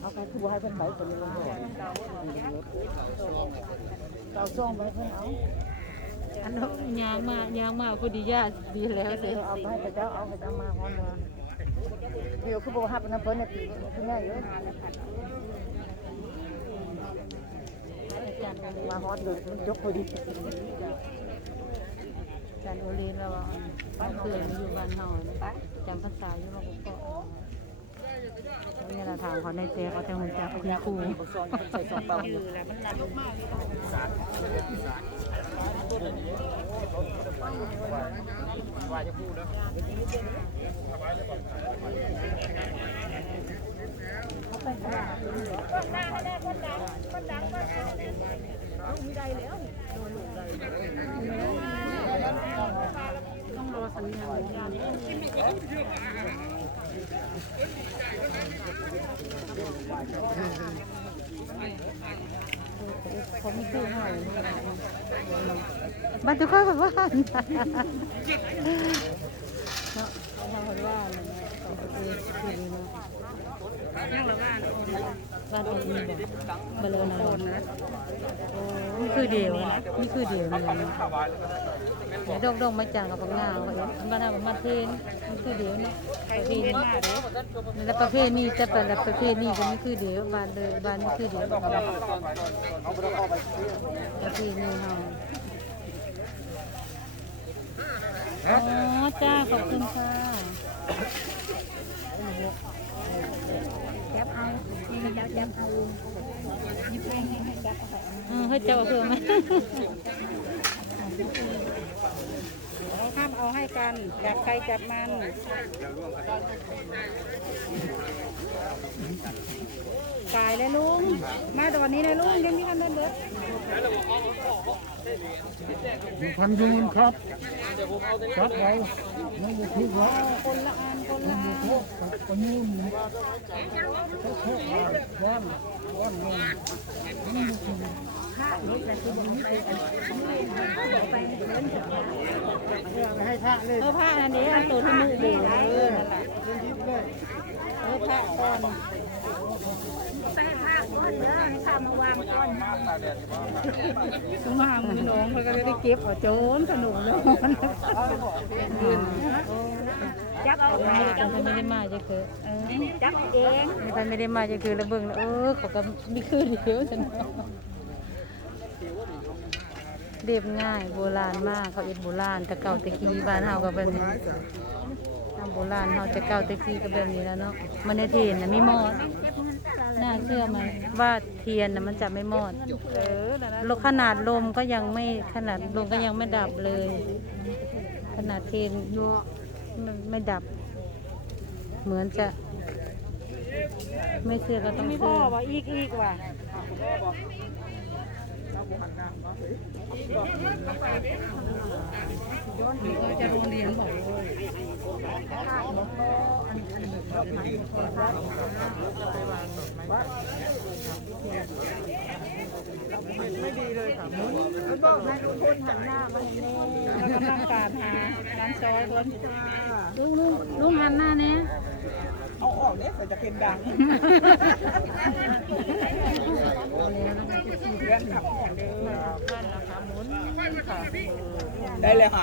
เขาไปคือให้เพิ่อนไปตัวนี้เราซ่องไปเพิ่อนเอาอันนั้นยางมายางมาพอดีญาติดีแล้วเอเด้อเอาไปให้เจ้าเอาไปเจ้ามาฮอนมาเดี๋ยวคือบ่ฮับนำเพิ่นเนี่ยคือง่ายอยู่มาฮอนเดินมันยกพอดีจันโอเลีนเราบ้านเพื่อนอยู่บ้านเฮานจำภาษาอยู่ว่าก็นี่เราถาม เขาในเจเขาจะหุ่นจักคุณครูซองใส่ซองเปล่าต้องรอสัญญาณ เขาไม่คือเฮาบ้านทุกคนแบบว่าเนาะเขาบอกว่าสองประเทศคือเนาะ นั่งละบ้านบ้านเป็นนี่แบบเบลอนาลนะโอ้นี่คือเดียวนะนี่คือเดียวเลยเดี๋ยวดอกดอกมาจางกับพังงาเขาบ้านเราบานเทนนี่คือเดียวเนาะประเพณีนี่แล้วประเพณีแต่แต่ละประเพณีก็นี่คือเดียวบ้านเลยบ้านนี่คือเดียวประเพณีเฮาอ๋อจ้าขอบคุณค่ะ จับเอาจับจับเอายิบไปให้จับเอาเออให้จ้าเอาเพื่อไหม ห้ามเอาให้กันจับใครจับมันตายเลยลุง มาตอนนี้เลยลุงยังมีคำเดินเด็ดพันยูนครับจับไว้ไม่ได้คิดว่าคนละอันคนละอันปันยูนเขาแค่ว่าว่าว่าลง ให้ท่าเลยเออผ้าอันนี้อันตัวทะมุเบลเออนั่นแหละเออพระก่อนใส่ผ้าก่อนเด้อให้ข้ามาวางก่อนสมามือน้องเขาก็ได้เก็บเอาโจรขนมแล้วจับเอาไปจังไม่ได้มาจะคือจับเองไม่ไปไม่ได้มาจะคือระเบิ่งแล้วเออเขาก็มีคือเดียวฉัน เรียบง่ายโบราณมากเขาเอ็ดโบราณแต่เก่าตะกี้บ้านเฮาก็แบบนี้ทำโบราณเฮาจะเก่าตะกี้ก็แบบนี้แล้วเนาะมันในเทียนนะไม่มอดน่าเชื่อไหมว่าเทียนนะมันจะไม่มอดลขนาดลมก็ยังไม่ขนาดลมก็ยังไม่ดับเลย ขนาดเทนไม่ไม่ดับ เหมือนจะ ไม่เชื่อก็ต้องมีเชื่พ่อว่าอีกอีกว่ะ จะโรงเรียนบอกเรากำลังการหาร้านซอยคนลุงลุงลุงหันหน้าเนี้ยเอาออกเนี่ยจะเป็นดังเพื่อนขับของเดิม ได้เลยค่ะ